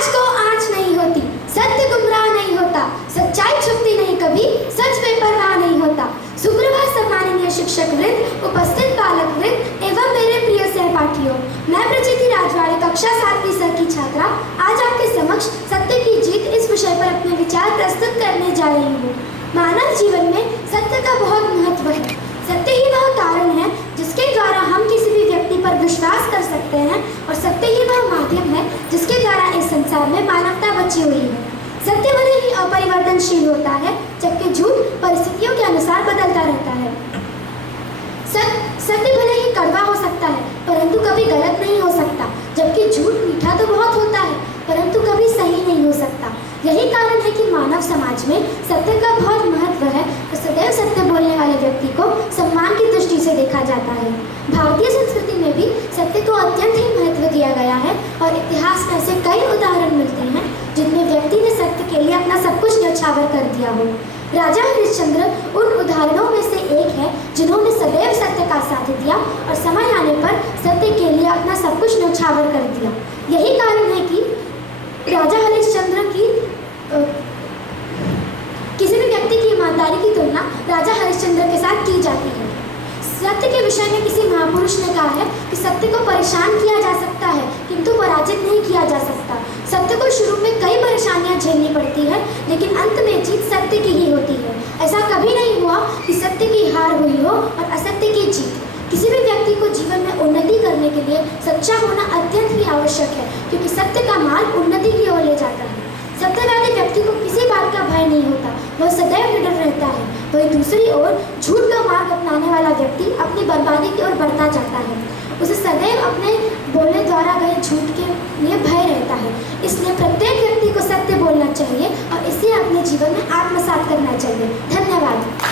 आँच को आँच नहीं होती, सत्य गुमराह नहीं होता, सच्चाई छुपती नहीं कभी, सच बेपरवाह नहीं होता। सुप्रभात सम्माननीय शिक्षक वृंद, उपस्थित बालक वृंद एवं मेरे प्रिय सहपाठियों, मैं प्रचिति राजवाड़े कक्षा 7वीं स की छात्रा आज आपके समक्ष सत्य की जीत इस विषय पर अपने विचार प्रस्तुत करने जा रही हूँ। मानव जीवन में सत्य का बहुत महत्व है। सत्य ही वह कारण है जिसके द्वारा हम किसी भी व्यक्ति पर विश्वास कर सकते हैं और सत्य ही वह माध्यम है जिसके द्वारा इस संसार में मानवता बची हुई है। सत्य भले ही अपरिवर्तनशील होता है, जबकि झूठ परिस्थितियों के अनुसार बदलता रहता है। सत्य भले ही कड़वा हो सकता है, परंतु कभी गलत नहीं हो सकता, जबकि झूठ मीठा तो बहुत होता है, परंतु कभी सही नहीं हो सकता। यही कारण है कि मानव समाज में सत्य का बहुत महत्व है और सदैव सत्य बोलने वाले व्यक्ति को सम्मान की दृष्टि से देखा जाता है। भारतीय संस्कृति में भी सत्य को अत्यंत ही महत्व दिया गया है और इतिहास में ऐसे कई उदाहरण मिलते हैं जिनमें व्यक्ति ने सत्य के लिए अपना सब कुछ न्यौछावर कर दिया हो। राजा हरिश्चंद्र उन उदाहरणों में से एक है जिन्होंने सदैव सत्य का साथ दिया और समय आने पर सत्य के लिए अपना सब कुछ न्यौछावर कर दिया। यही कारण है कि राजा हरिश्चंद्र की किसी भी व्यक्ति की ईमानदारी की तुलना राजा हरिश्चंद्र के साथ की जाती है। सत्य के विषय में किसी महापुरुष ने कहा है कि सत्य को परेशान किया जा सकता है किंतु पराजित नहीं किया जा सकता। सत्य को शुरू में कई परेशानियां झेलनी पड़ती है, लेकिन अंत में जीत सत्य की ही होती है। ऐसा कभी नहीं हुआ कि सत्य की हार हुई हो और असत्य की जीत। किसी भी व्यक्ति को जीवन में उन्नति करने के लिए सच्चा होना अत्यंत ही आवश्यक है, क्योंकि सत्य का मार्ग उन्नति की ओर ले जाता है। सत्यवादी व्यक्ति को किसी बात का भय नहीं होता, वह सदैव निडर रहता है। वही दूसरी ओर झूठ का मार्ग अपनाने वाला व्यक्ति अपनी बर्बादी की ओर बढ़ता जाता है। उसे सदैव अपने बोलने द्वारा गए झूठ के लिए भय रहता है। इसलिए प्रत्येक व्यक्ति को सत्य बोलना चाहिए और इसे अपने जीवन में आत्मसात करना चाहिए। धन्यवाद।